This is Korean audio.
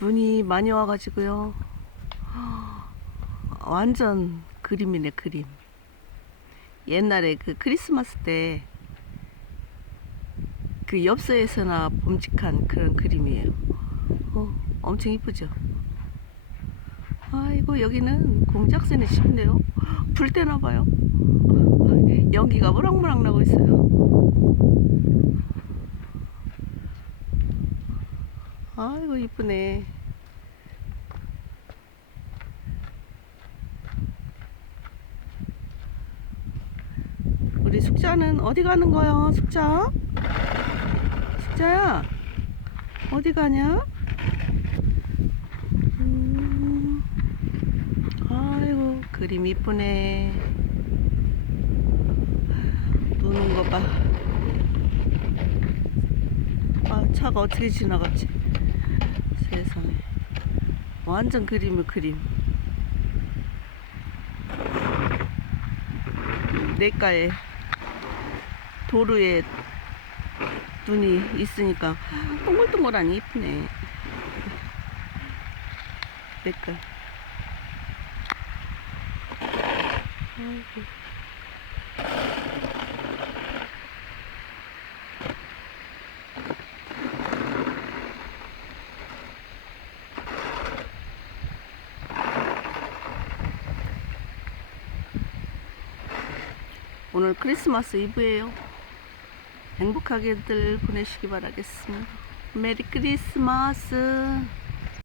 눈이 많이 와가지고요. 완전 그림이네 그림. 옛날에 그 크리스마스 때 그 엽서에서나 봄직한 그런 그림이에요. 어, 엄청 이쁘죠? 아이고 여기는 공작새네 집인데요. 불 때나 봐요. 연기가 무락무락 나고 있어요. 아이고 이쁘네. 우리 숙자는 어디 가는 거야? 숙자? 숙자야? 어디 가냐? 음, 아이고 그림 이쁘네. 노는 거 봐. 아 차가 어떻게 지나갔지? 세상에. 완전 그림이 그림. 냇가에 도로에 눈이 있으니까 동글동글하니 이쁘네. 냇가. 아이고. 오늘 크리스마스 이브예요. 행복하게들 보내시기 바라겠습니다. 메리 크리스마스.